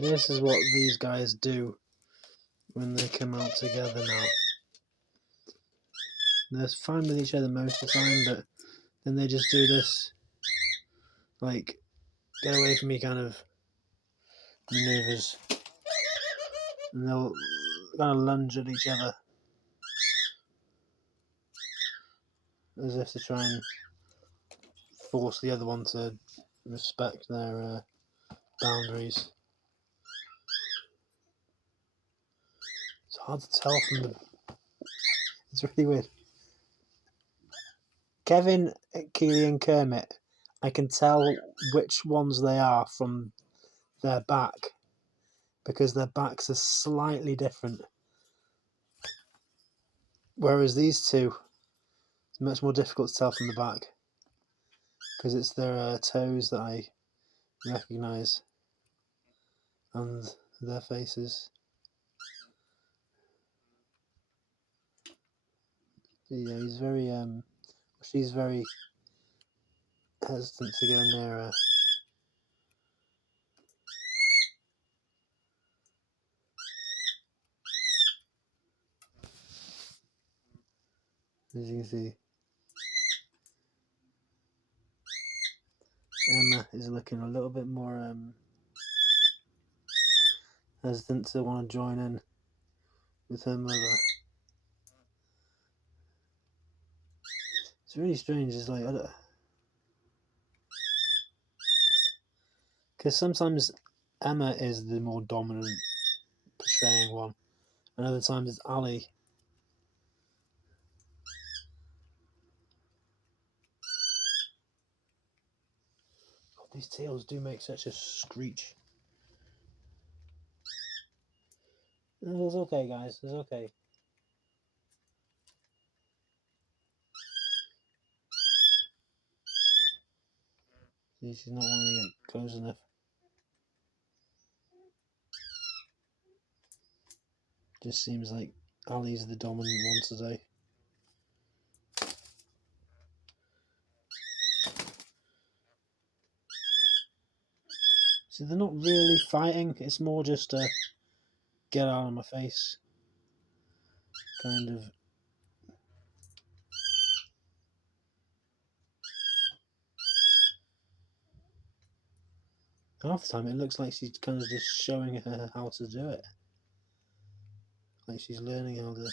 This is what these guys do when they come out together now. They're fine with each other most of the time, but then they just do this, like, get away from me kind of maneuvers. And they'll kind of lunge at each other as if to try and force the other one to respect their boundaries. It's hard to tell from the... It's really weird. Kevin, Keely and Kermit, I can tell which ones they are from their back, because their backs are slightly different. Whereas these two, it's much more difficult to tell from the back, because it's their toes that I recognise and their faces. Yeah, he's very she's very hesitant to go near her. As you can see, Emma is looking a little bit more hesitant to want to join in with her mother. It's really strange. It's like, because sometimes Emma is the more dominant portraying one, and other times it's Ali. God, these tails do make such a screech. It's okay, guys. It's okay. See, she's not wanting to get close enough. Just seems like Ali's the dominant one today. So they're not really fighting. It's more just a get out of my face kind of. Half the time it looks like she's kind of just showing her how to do it. Like she's learning how to